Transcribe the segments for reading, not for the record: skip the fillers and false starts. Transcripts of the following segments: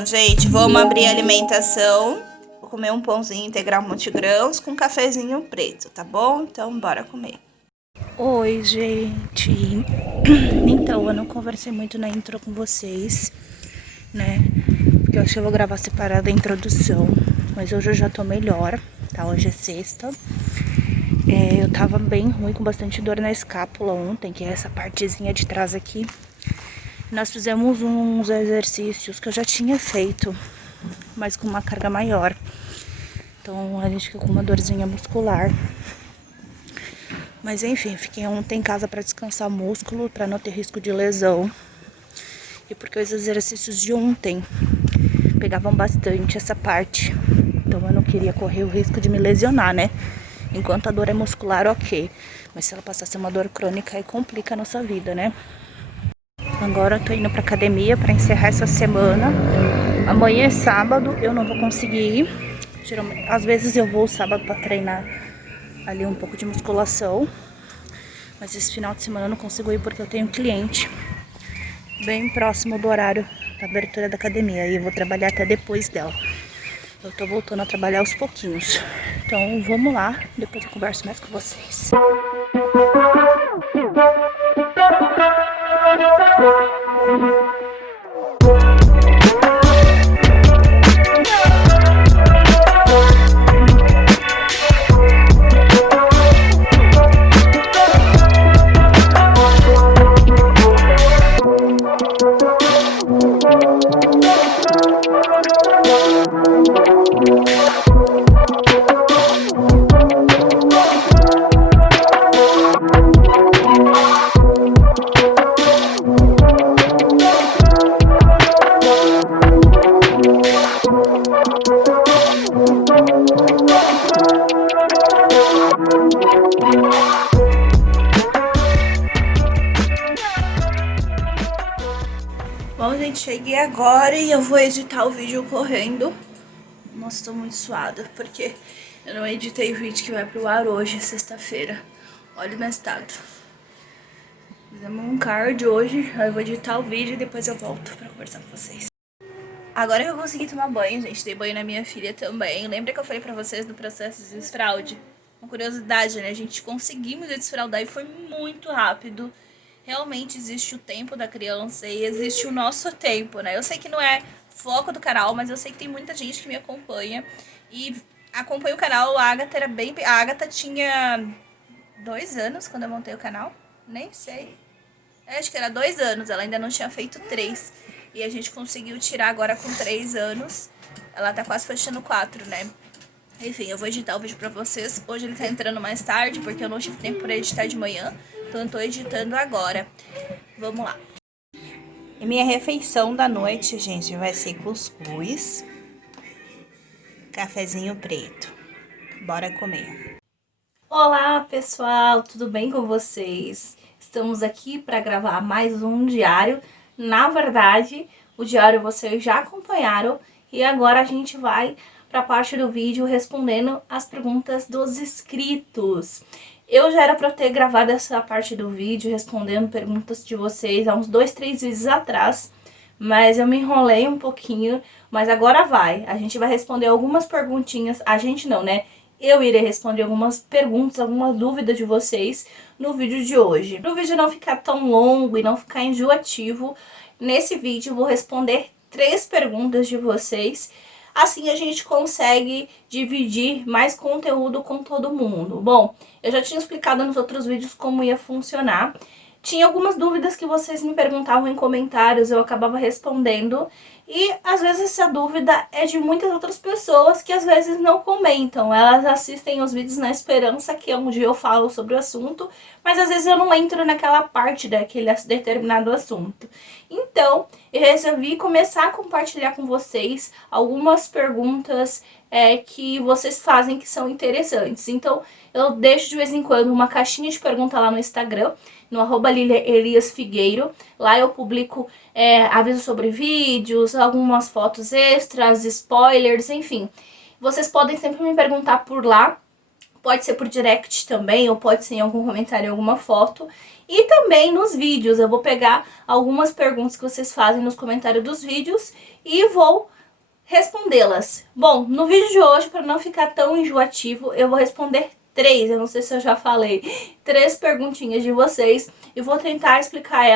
Bom, gente, vamos abrir a alimentação. Vou comer um pãozinho integral multigrãos com um cafezinho preto, tá bom? Então, bora comer. Oi, gente. Então, eu não conversei muito na intro com vocês, né? Porque eu acho que eu vou gravar separada a introdução. Mas hoje eu já tô melhor, tá? Hoje é sexta. Eu tava bem ruim, com bastante dor na escápula ontem, que é essa partezinha de trás aqui. Nós fizemos uns exercícios que eu já tinha feito, mas com uma carga maior. Então a gente fica com uma dorzinha muscular. Mas enfim, fiquei ontem em casa para descansar o músculo, para não ter risco de lesão. E porque os exercícios de ontem pegavam bastante essa parte. Então eu não queria correr o risco de me lesionar, né? Enquanto a dor é muscular, ok. Mas se ela passar a ser uma dor crônica, aí complica a nossa vida, né? Agora eu tô indo pra academia pra encerrar essa semana. Amanhã é sábado, eu não vou conseguir ir. Geralmente, às vezes eu vou sábado pra treinar ali um pouco de musculação. Mas esse final de semana eu não consigo ir porque eu tenho cliente bem próximo do horário da abertura da academia. E eu vou trabalhar até depois dela. Eu tô voltando a trabalhar aos pouquinhos. Então vamos lá, depois eu converso mais com vocês. Bom, gente, cheguei agora e eu vou editar o vídeo correndo. Nossa, tô muito suada, porque eu não editei o vídeo que vai pro ar hoje, sexta-feira. Olha o meu estado. Fizemos um card hoje, aí eu vou editar o vídeo e depois eu volto pra conversar com vocês. Agora que eu consegui tomar banho, gente, dei banho na minha filha também. Lembra que eu falei pra vocês do processo de desfraude? Uma curiosidade, né? A gente conseguimos desfraudar e foi muito rápido. Realmente existe o tempo da criança e existe o nosso tempo, né? Eu sei que não é foco do canal, mas eu sei que tem muita gente que me acompanha e acompanha o canal. A Agatha era bem... A Agatha tinha 2 anos quando eu montei o canal, nem sei. Acho que era 2 anos, ela ainda não tinha feito 3. E a gente conseguiu tirar agora com 3 anos. Ela tá quase fechando 4, né? Enfim, eu vou editar o vídeo pra vocês. Hoje ele tá entrando mais tarde, porque eu não tive tempo pra editar de manhã. Então eu tô editando agora. Vamos lá. E minha refeição da noite, gente, vai ser cuscuz, cafezinho preto. Bora comer. Olá, pessoal, tudo bem com vocês? Estamos aqui para gravar mais um diário. Na verdade, o diário vocês já acompanharam e agora a gente vai para a parte do vídeo respondendo as perguntas dos inscritos. Eu já era para ter gravado essa parte do vídeo respondendo perguntas de vocês há uns 2, 3 meses atrás, mas eu me enrolei um pouquinho, mas agora vai. A gente vai responder algumas perguntinhas, a gente não, né? Eu irei responder algumas perguntas, algumas dúvidas de vocês no vídeo de hoje. Para o vídeo não ficar tão longo e não ficar enjoativo, nesse vídeo eu vou responder 3 perguntas de vocês. Assim a gente consegue dividir mais conteúdo com todo mundo. Bom, eu já tinha explicado nos outros vídeos como ia funcionar. Tinha algumas dúvidas que vocês me perguntavam em comentários, eu acabava respondendo. E às vezes essa dúvida é de muitas outras pessoas que às vezes não comentam. Elas assistem os vídeos na esperança que um dia eu falo sobre o assunto, mas às vezes eu não entro naquela parte daquele determinado assunto. Então, eu resolvi começar a compartilhar com vocês algumas perguntas que vocês fazem que são interessantes. Então, eu deixo de vez em quando uma caixinha de pergunta lá no Instagram, no @LiliaEliasFigueiro. Lá eu publico avisos sobre vídeos, algumas fotos extras, spoilers, enfim. Vocês podem sempre me perguntar por lá, Pode ser por direct também, ou pode ser em algum comentário, em alguma foto. E também nos vídeos, eu vou pegar algumas perguntas que vocês fazem nos comentários dos vídeos e vou respondê-las. Bom, no vídeo de hoje, para não ficar tão enjoativo, eu vou responder 3, eu não sei se eu já falei, 3 perguntinhas de vocês e vou tentar explicar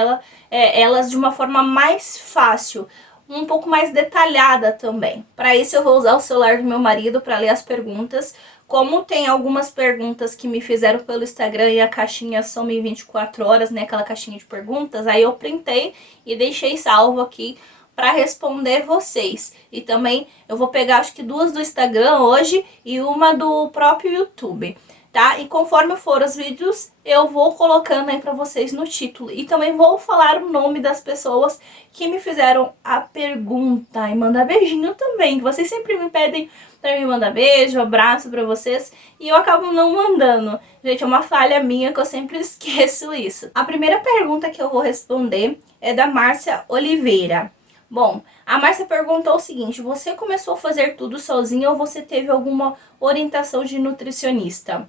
elas de uma forma mais fácil, um pouco mais detalhada também. Para isso eu vou usar o celular do meu marido para ler as perguntas. Como tem algumas perguntas que me fizeram pelo Instagram e a caixinha some em 24 horas, né, aquela caixinha de perguntas, aí eu printei e deixei salvo aqui para responder vocês. E também eu vou pegar acho que 2 do Instagram hoje e uma do próprio YouTube, tá? E conforme for os vídeos, eu vou colocando aí pra vocês no título. E também vou falar o nome das pessoas que me fizeram a pergunta. E mandar beijinho também, que vocês sempre me pedem pra me mandar beijo, abraço pra vocês. E eu acabo não mandando. Gente, é uma falha minha que eu sempre esqueço isso. A primeira pergunta que eu vou responder é da Márcia Oliveira. Bom, a Márcia perguntou o seguinte: você começou a fazer tudo sozinha ou você teve alguma orientação de nutricionista?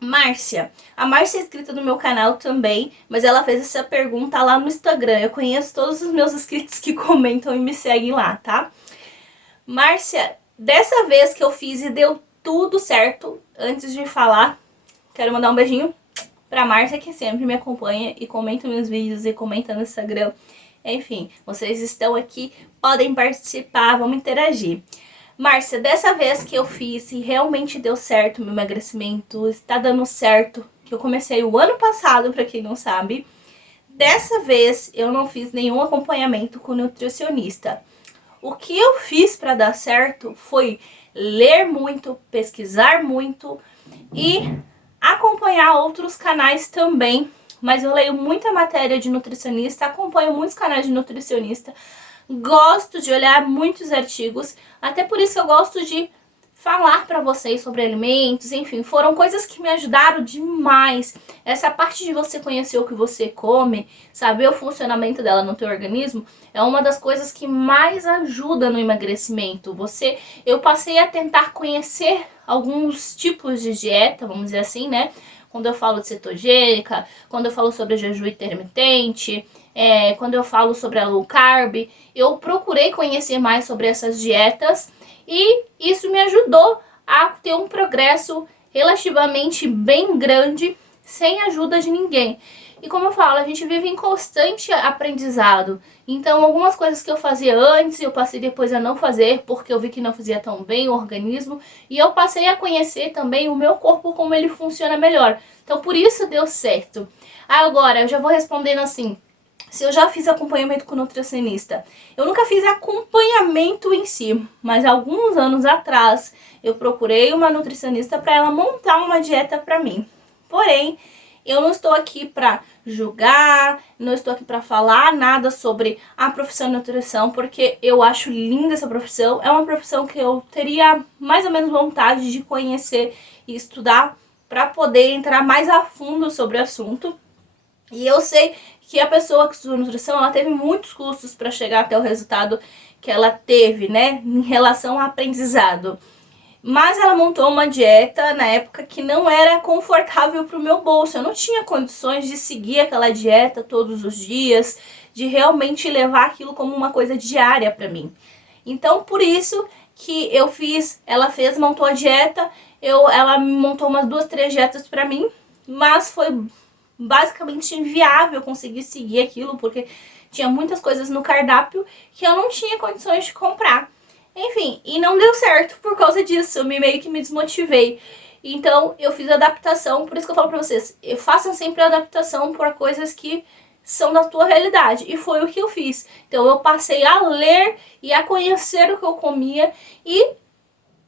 Márcia, a Márcia é inscrita no meu canal também, mas ela fez essa pergunta lá no Instagram. Eu conheço todos os meus inscritos que comentam e me seguem lá, tá? Márcia, dessa vez que eu fiz e deu tudo certo, antes de falar, quero mandar um beijinho pra Márcia, que sempre me acompanha e comenta meus vídeos e comenta no Instagram. Enfim, vocês estão aqui, podem participar, vamos interagir. Márcia, dessa vez que eu fiz e realmente deu certo meu emagrecimento, está dando certo, que eu comecei o ano passado, pra quem não sabe. Dessa vez eu não fiz nenhum acompanhamento com nutricionista. O que eu fiz para dar certo foi ler muito, pesquisar muito e acompanhar outros canais também. Mas eu leio muita matéria de nutricionista, acompanho muitos canais de nutricionista, gosto de olhar muitos artigos, até por isso eu gosto de falar para vocês sobre alimentos, enfim, foram coisas que me ajudaram demais. Essa parte de você conhecer o que você come, saber o funcionamento dela no teu organismo, é uma das coisas que mais ajuda no emagrecimento. Eu passei a tentar conhecer alguns tipos de dieta, vamos dizer assim, né? Quando eu falo de cetogênica, quando eu falo sobre jejum intermitente, quando eu falo sobre a low carb, eu procurei conhecer mais sobre essas dietas e isso me ajudou a ter um progresso relativamente bem grande, sem ajuda de ninguém. E como eu falo, a gente vive em constante aprendizado. Então, algumas coisas que eu fazia antes, eu passei depois a não fazer, porque eu vi que não fazia tão bem o organismo. E eu passei a conhecer também o meu corpo, como ele funciona melhor. Então, por isso deu certo. Agora, eu já vou respondendo assim. Se eu já fiz acompanhamento com nutricionista, eu nunca fiz acompanhamento em si, mas alguns anos atrás eu procurei uma nutricionista para ela montar uma dieta para mim. Porém, eu não estou aqui para julgar, não estou aqui para falar nada sobre a profissão de nutrição, porque eu acho linda essa profissão. É uma profissão que eu teria mais ou menos vontade de conhecer e estudar para poder entrar mais a fundo sobre o assunto. E eu sei que a pessoa que estuda nutrição, ela teve muitos custos para chegar até o resultado que ela teve, né, em relação ao aprendizado. Mas ela montou uma dieta na época que não era confortável para o meu bolso. Eu não tinha condições de seguir aquela dieta todos os dias, de realmente levar aquilo como uma coisa diária para mim. Então, por isso que eu fiz, montou a dieta, ela montou umas 2, 3 dietas para mim, mas foi basicamente inviável conseguir seguir aquilo, porque tinha muitas coisas no cardápio que eu não tinha condições de comprar. Enfim, e não deu certo por causa disso, eu meio que me desmotivei. Então, eu fiz adaptação, por isso que eu falo pra vocês, façam sempre adaptação para coisas que são da tua realidade. E foi o que eu fiz. Então, eu passei a ler e a conhecer o que eu comia e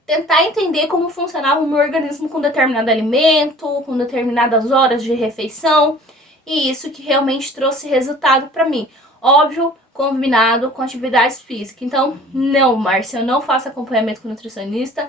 tentar entender como funcionava o meu organismo com determinado alimento, com determinadas horas de refeição, e isso que realmente trouxe resultado para mim. Óbvio, combinado com atividades físicas. Então, não, Márcia, eu não faço acompanhamento com nutricionista.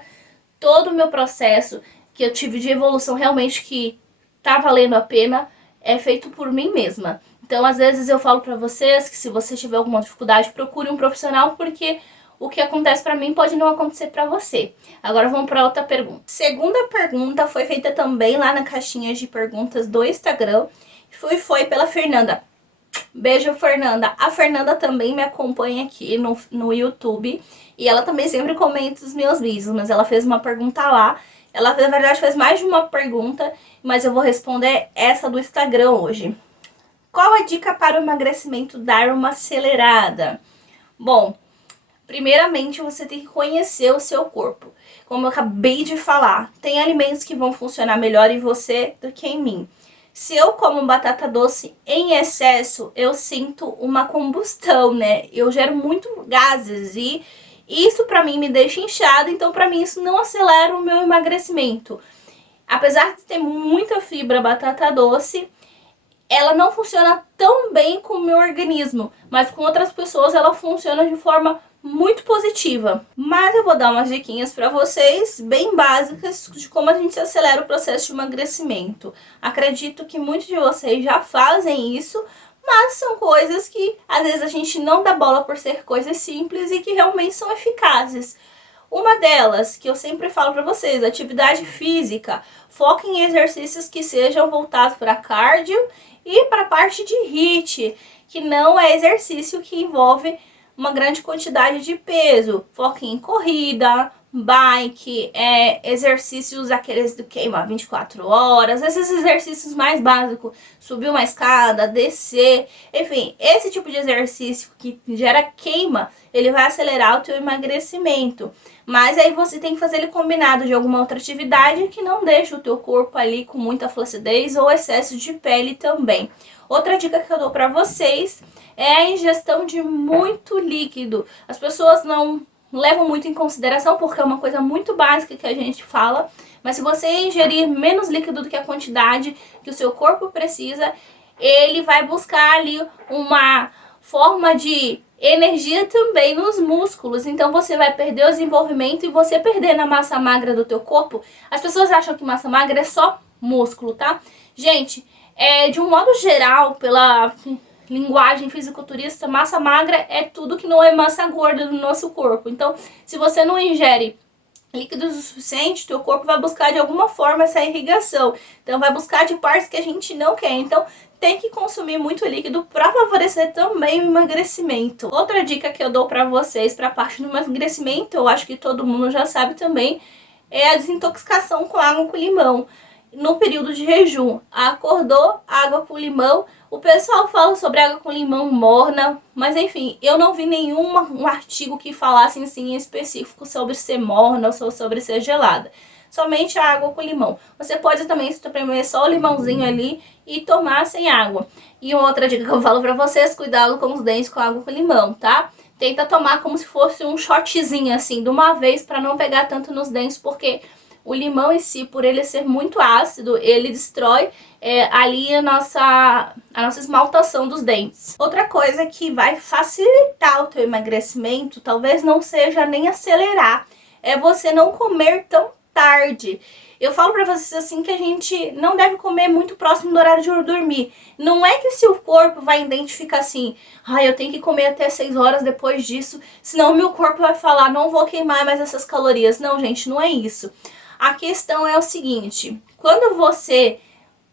Todo o meu processo que eu tive de evolução realmente que tá valendo a pena é feito por mim mesma. Então, às vezes eu falo para vocês que se você tiver alguma dificuldade, procure um profissional, porque o que acontece pra mim pode não acontecer pra você. Agora vamos pra outra pergunta. Segunda pergunta foi feita também lá na caixinha de perguntas do Instagram. Foi pela Fernanda. Beijo, Fernanda. A Fernanda também me acompanha aqui no YouTube. E ela também sempre comenta os meus vídeos. Mas ela fez uma pergunta lá. Ela, na verdade, fez mais de uma pergunta. Mas eu vou responder essa do Instagram hoje. Qual a dica para o emagrecimento dar uma acelerada? Bom, primeiramente você tem que conhecer o seu corpo. Como eu acabei de falar, tem alimentos que vão funcionar melhor em você do que em mim. Se eu como batata doce em excesso, eu sinto uma combustão, né? Eu gero muito gases e isso pra mim me deixa inchada, então pra mim isso não acelera o meu emagrecimento. Apesar de ter muita fibra a batata doce, ela não funciona tão bem com o meu organismo, mas com outras pessoas ela funciona de forma muito positiva. Mas eu vou dar umas diquinhas para vocês, bem básicas, de como a gente acelera o processo de emagrecimento. Acredito que muitos de vocês já fazem isso, mas são coisas que às vezes a gente não dá bola por ser coisas simples e que realmente são eficazes. Uma delas, que eu sempre falo para vocês, atividade física. Foque em exercícios que sejam voltados para cardio e para a parte de HIIT, que não é exercício que envolve uma grande quantidade de peso. Foque em corrida, bike, exercícios aqueles do queima 24 horas, esses exercícios mais básicos, subir uma escada, descer, enfim, esse tipo de exercício que gera queima, ele vai acelerar o teu emagrecimento. Mas aí você tem que fazer ele combinado de alguma outra atividade que não deixe o teu corpo ali com muita flacidez ou excesso de pele também. Outra dica que eu dou para vocês é a ingestão de muito líquido. As pessoas não levam muito em consideração porque é uma coisa muito básica que a gente fala, mas se você ingerir menos líquido do que a quantidade que o seu corpo precisa, ele vai buscar ali uma forma de energia também nos músculos, então você vai perder o desenvolvimento e você perdendo a massa magra do teu corpo. As pessoas acham que massa magra é só músculo, tá? Gente, de um modo geral, pela linguagem fisiculturista, massa magra é tudo que não é massa gorda do nosso corpo. Então, se você não ingere líquido o suficiente, teu corpo vai buscar de alguma forma essa irrigação. Então, vai buscar de partes que a gente não quer. Então, tem que consumir muito líquido para favorecer também o emagrecimento. Outra dica que eu dou para vocês para a parte do emagrecimento, eu acho que todo mundo já sabe também, é a desintoxicação com água com limão. No período de jejum, acordou, água com limão. O pessoal fala sobre água com limão morna, mas enfim, eu não vi nenhum artigo que falasse assim, em específico sobre ser morna ou sobre ser gelada. Somente a água com limão. Você pode também espremer só o limãozinho ali e tomar sem água. E outra dica que eu falo pra vocês, cuidado com os dentes com água com limão, tá? Tenta tomar como se fosse um shotzinho assim, de uma vez, pra não pegar tanto nos dentes, porque o limão em si, por ele ser muito ácido, ele destrói ali a nossa esmaltação dos dentes. Outra coisa que vai facilitar o teu emagrecimento, talvez não seja nem acelerar, é você não comer tão tarde. Eu falo pra vocês assim que a gente não deve comer muito próximo do horário de dormir. Não é que o seu corpo vai identificar assim, eu tenho que comer até 6 horas depois disso, senão o meu corpo vai falar, não vou queimar mais essas calorias. Não, gente, não é isso. A questão é o seguinte, quando você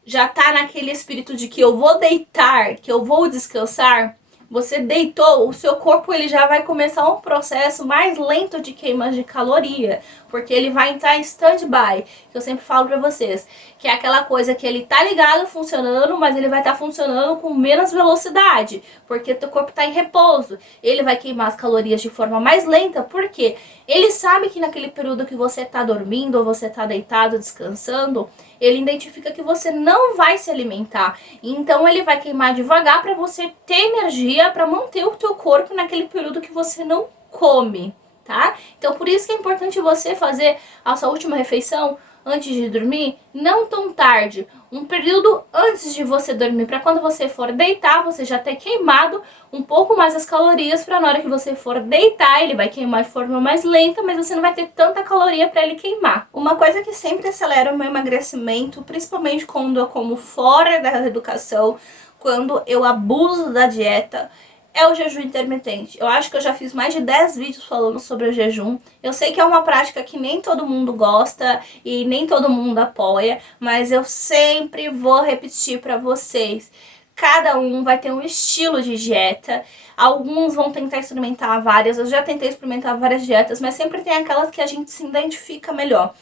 já tá naquele espírito de que eu vou deitar, que eu vou descansar, você deitou, o seu corpo ele já vai começar um processo mais lento de queima de caloria, porque ele vai entrar em stand-by, que eu sempre falo pra vocês, que é aquela coisa que ele tá ligado, funcionando, mas ele vai estar funcionando com menos velocidade, porque teu corpo tá em repouso. Ele vai queimar as calorias de forma mais lenta, porque ele sabe que naquele período que você tá dormindo ou você tá deitado, descansando, ele identifica que você não vai se alimentar. Então ele vai queimar devagar para você ter energia para manter o teu corpo naquele período que você não come, tá? Então por isso que é importante você fazer a sua última refeição antes de dormir, não tão tarde, um período antes de você dormir, para quando você for deitar, você já ter queimado um pouco mais as calorias, para na hora que você for deitar, ele vai queimar de forma mais lenta, mas você não vai ter tanta caloria para ele queimar. Uma coisa que sempre acelera o meu emagrecimento, principalmente quando eu como fora da educação, quando eu abuso da dieta, é o jejum intermitente. Eu acho que eu já fiz mais de 10 vídeos falando sobre o jejum. Eu sei que é uma prática que nem todo mundo gosta e nem todo mundo apoia, mas eu sempre vou repetir para vocês. Cada um vai ter um estilo de dieta. Alguns vão tentar experimentar várias. Eu já tentei experimentar várias dietas, mas sempre tem aquelas que a gente se identifica melhor.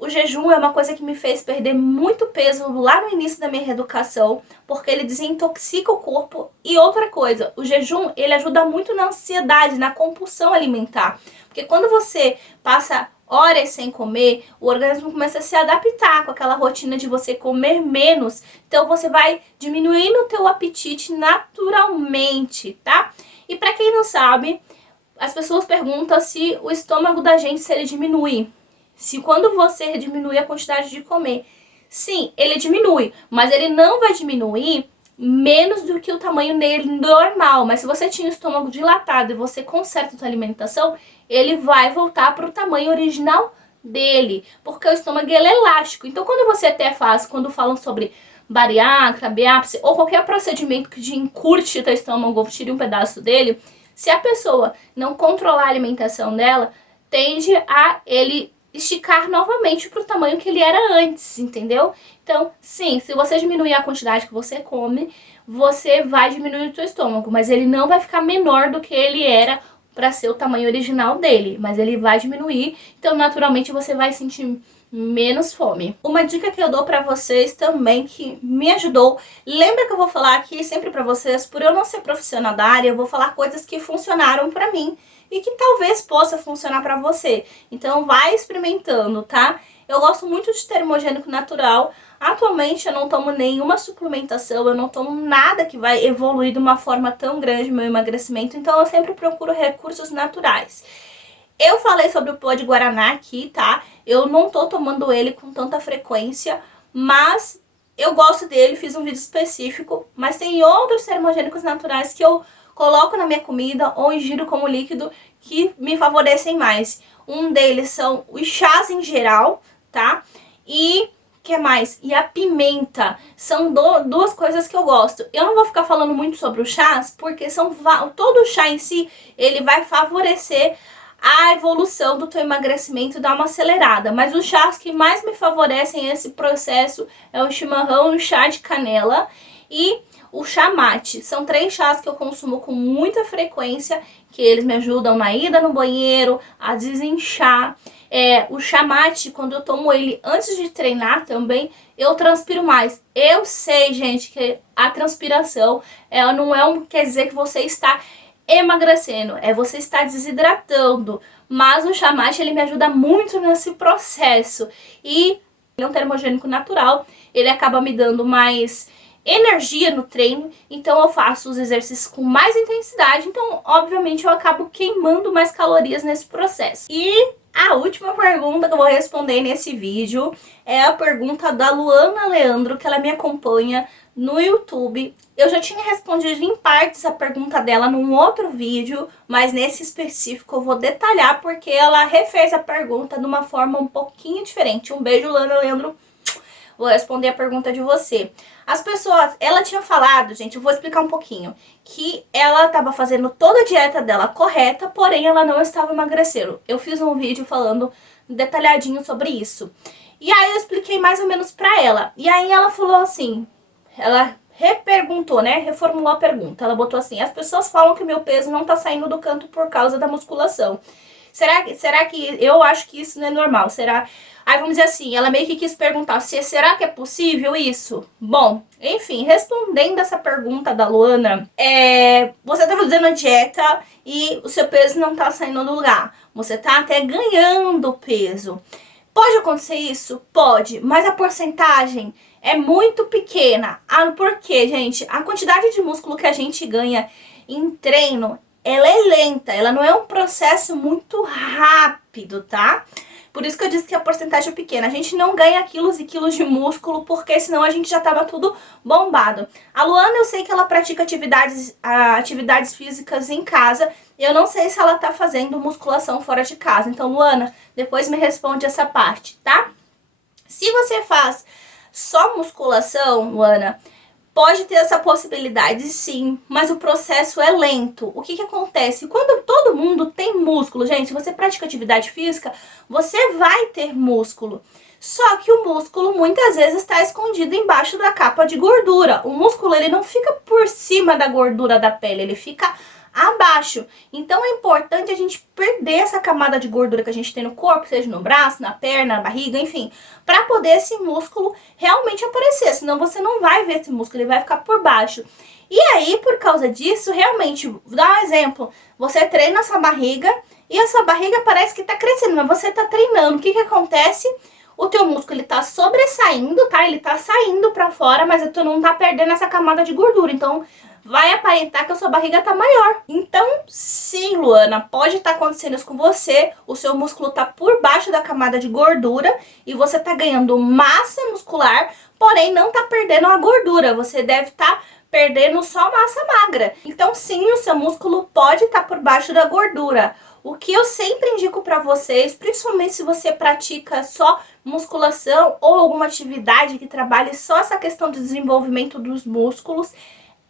O jejum é uma coisa que me fez perder muito peso lá no início da minha reeducação, porque ele desintoxica o corpo. E outra coisa, o jejum, ele ajuda muito na ansiedade, na compulsão alimentar. Porque quando você passa horas sem comer, o organismo começa a se adaptar com aquela rotina de você comer menos. Então você vai diminuindo o teu apetite naturalmente, tá? E pra quem não sabe, as pessoas perguntam se o estômago da gente, se ele diminui. Se quando você diminui a quantidade de comer, sim, ele diminui, mas ele não vai diminuir menos do que o tamanho dele normal. Mas se você tinha o estômago dilatado e você conserta a sua alimentação, ele vai voltar para o tamanho original dele, porque o estômago ele é elástico. Então quando você até faz, quando falam sobre bariátrica, biápsia ou qualquer procedimento que encurte o teu estômago ou tire um pedaço dele, se a pessoa não controlar a alimentação dela, tende a ele esticar novamente para o tamanho que ele era antes, entendeu? Então, sim, se você diminuir a quantidade que você come, você vai diminuir o seu estômago, mas ele não vai ficar menor do que ele era para ser o tamanho original dele, mas ele vai diminuir, então naturalmente você vai sentir menos fome. Uma dica que eu dou pra vocês também, que me ajudou, lembra que eu vou falar aqui sempre pra vocês, por eu não ser profissional da área, eu vou falar coisas que funcionaram pra mim e que talvez possa funcionar pra você. Então vai experimentando, tá? Eu gosto muito de termogênico natural. Atualmente eu não tomo nenhuma suplementação, eu não tomo nada que vai evoluir de uma forma tão grande o meu emagrecimento, então eu sempre procuro recursos naturais. Eu falei sobre o pó de guaraná aqui, tá? Eu não tô tomando ele com tanta frequência, mas eu gosto dele, fiz um vídeo específico. Mas tem outros termogênicos naturais que eu coloco na minha comida ou ingiro como líquido que me favorecem mais. Um deles são os chás em geral, tá? E que mais? E a pimenta. São duas coisas que eu gosto. Eu não vou ficar falando muito sobre os chás, porque todo chá em si, ele vai favorecer a evolução do teu emagrecimento, dá uma acelerada. Mas os chás que mais me favorecem esse processo é o chimarrão, o chá de canela e o chá mate. São 3 chás que eu consumo com muita frequência, que eles me ajudam na ida no banheiro, a desinchar. O chá mate, quando eu tomo ele antes de treinar também, eu transpiro mais. Eu sei, gente, que a transpiração não quer dizer que você está emagrecendo, você está desidratando, mas o chá mate ele me ajuda muito nesse processo e ele é um termogênico natural, ele acaba me dando mais energia no treino, então eu faço os exercícios com mais intensidade, então obviamente eu acabo queimando mais calorias nesse processo. E a última pergunta que eu vou responder nesse vídeo é a pergunta da Luana Leandro, que ela me acompanha no YouTube. Eu já tinha respondido em partes a pergunta dela num outro vídeo, mas nesse específico eu vou detalhar porque ela refez a pergunta de uma forma um pouquinho diferente. Um beijo, Luana Leandro. Vou responder a pergunta de você. As pessoas, ela tinha falado, gente, eu vou explicar um pouquinho, que ela estava fazendo toda a dieta dela correta, porém ela não estava emagrecendo. Eu fiz um vídeo falando detalhadinho sobre isso. E aí eu expliquei mais ou menos pra ela. E aí ela falou assim, ela reperguntou, né? Reformulou a pergunta. Ela botou assim: as pessoas falam que o meu peso não tá saindo do canto por causa da musculação. Será que eu acho que isso não é normal? Será? Aí vamos dizer assim, ela meio que quis perguntar se será que é possível isso? Bom, enfim, respondendo essa pergunta da Luana, você tá fazendo a dieta e o seu peso não tá saindo do lugar. Você tá até ganhando peso. Pode acontecer isso? Pode, mas a porcentagem é muito pequena. Por quê, gente? A quantidade de músculo que a gente ganha em treino, ela é lenta, ela não é um processo muito rápido, tá? Por isso que eu disse que a porcentagem é pequena. A gente não ganha quilos e quilos de músculo, porque senão a gente já tava tudo bombado. A Luana, eu sei que ela pratica atividades físicas em casa. Eu não sei se ela tá fazendo musculação fora de casa. Então, Luana, depois me responde essa parte, tá? Se você faz só musculação, Luana, Pode ter essa possibilidade, sim, mas o processo é lento. O que que acontece? Quando todo mundo tem músculo, gente, se você pratica atividade física, você vai ter músculo. Só que o músculo muitas vezes está escondido embaixo da capa de gordura. O músculo, ele não fica por cima da gordura da pele, ele fica abaixo. Então é importante a gente perder essa camada de gordura que a gente tem no corpo, seja no braço, na perna, na barriga, enfim, para poder esse músculo realmente aparecer, senão você não vai ver esse músculo, ele vai ficar por baixo. E aí, por causa disso, realmente, vou dar um exemplo, você treina a sua barriga e a sua barriga parece que tá crescendo, mas você tá treinando. O que que acontece? O teu músculo, ele tá sobressaindo, tá? Ele tá saindo pra fora, mas tu não tá perdendo essa camada de gordura, então vai aparentar que a sua barriga tá maior. Então, sim, Luana, pode estar acontecendo isso com você, o seu músculo tá por baixo da camada de gordura e você tá ganhando massa muscular, porém não tá perdendo a gordura, você deve estar perdendo só massa magra. Então, sim, o seu músculo pode estar por baixo da gordura. O que eu sempre indico para vocês, principalmente se você pratica só musculação ou alguma atividade que trabalhe só essa questão do desenvolvimento dos músculos,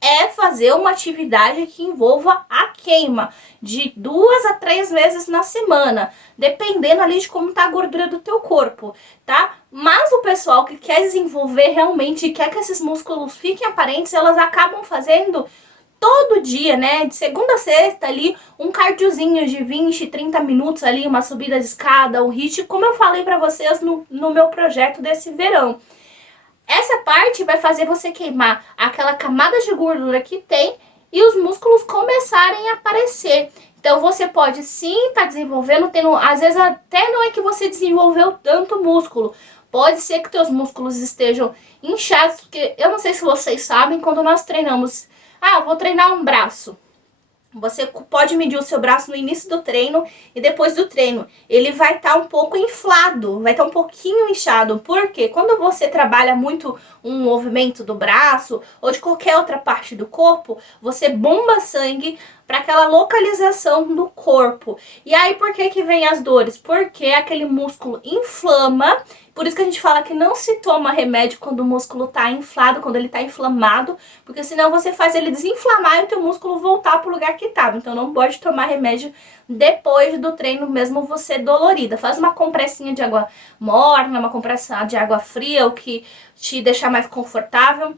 é fazer uma atividade que envolva a queima de 2 a 3 vezes na semana, dependendo ali de como tá a gordura do teu corpo, tá? Mas o pessoal que quer desenvolver realmente e quer que esses músculos fiquem aparentes, elas acabam fazendo todo dia, né, de segunda a sexta ali, um cardiozinho de 20, 30 minutos ali, uma subida de escada, um HIIT, como eu falei pra vocês no meu projeto desse verão. Essa parte vai fazer você queimar aquela camada de gordura que tem e os músculos começarem a aparecer. Então você pode sim estar desenvolvendo, tendo, às vezes até não é que você desenvolveu tanto músculo. Pode ser que teus músculos estejam inchados, porque eu não sei se vocês sabem, quando nós treinamos, eu vou treinar um braço. Você pode medir o seu braço no início do treino e depois do treino. Ele vai estar um pouco inflado, vai estar um pouquinho inchado. Porque quando você trabalha muito um movimento do braço ou de qualquer outra parte do corpo, você bomba sangue para aquela localização do corpo. E aí, por que que vem as dores? Porque aquele músculo inflama. Por isso que a gente fala que não se toma remédio quando o músculo está inflado, quando ele está inflamado, porque senão você faz ele desinflamar e o teu músculo voltar para o lugar que estava. Então não pode tomar remédio depois do treino, mesmo você dolorida. Faz uma compressinha de água morna, uma compressa de água fria, o que te deixar mais confortável,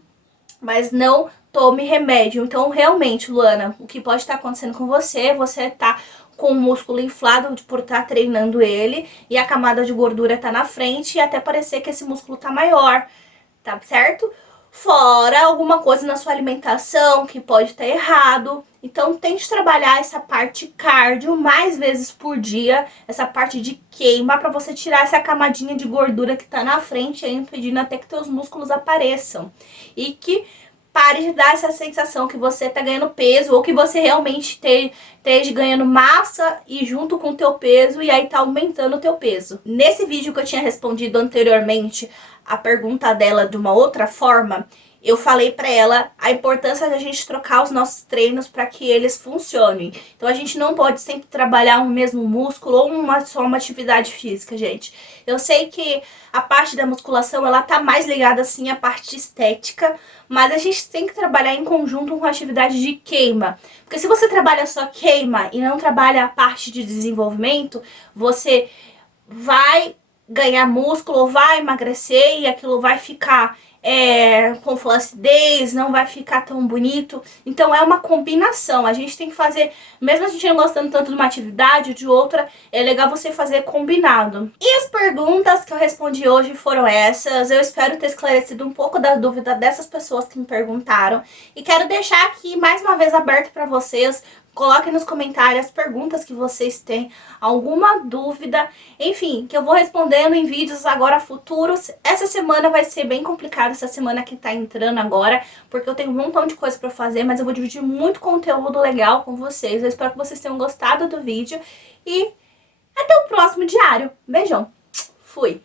mas não tome remédio. Então, realmente, Luana, o que pode estar acontecendo com você, você tá com o músculo inflado por estar treinando ele e a camada de gordura tá na frente e até parecer que esse músculo tá maior, tá certo? Fora alguma coisa na sua alimentação que pode estar errado. Então, tente trabalhar essa parte cardio mais vezes por dia, essa parte de queima, para você tirar essa camadinha de gordura que tá na frente, aí, impedindo até que teus músculos apareçam. E que pare de dar essa sensação que você tá ganhando peso ou que você realmente esteja ganhando massa e junto com o teu peso e aí tá aumentando o teu peso. Nesse vídeo que eu tinha respondido anteriormente a pergunta dela de uma outra forma, eu falei pra ela a importância da gente trocar os nossos treinos para que eles funcionem. Então a gente não pode sempre trabalhar um mesmo músculo ou só uma atividade física, gente. Eu sei que a parte da musculação, ela tá mais ligada assim à parte estética, mas a gente tem que trabalhar em conjunto com a atividade de queima. Porque se você trabalha só queima e não trabalha a parte de desenvolvimento, você vai ganhar músculo, vai emagrecer e aquilo vai ficar com flacidez, não vai ficar tão bonito. Então é uma combinação, a gente tem que fazer, mesmo a gente não gostando tanto de uma atividade ou de outra, é legal você fazer combinado. E as perguntas que eu respondi hoje foram essas. Eu espero ter esclarecido um pouco da dúvida dessas pessoas que me perguntaram e quero deixar aqui mais uma vez aberto para vocês. Coloquem nos comentários as perguntas que vocês têm, alguma dúvida, enfim, que eu vou respondendo em vídeos agora futuros. Essa semana vai ser bem complicada, essa semana que tá entrando agora, porque eu tenho um montão de coisa pra fazer, mas eu vou dividir muito conteúdo legal com vocês. Eu espero que vocês tenham gostado do vídeo e até o próximo diário. Beijão, fui!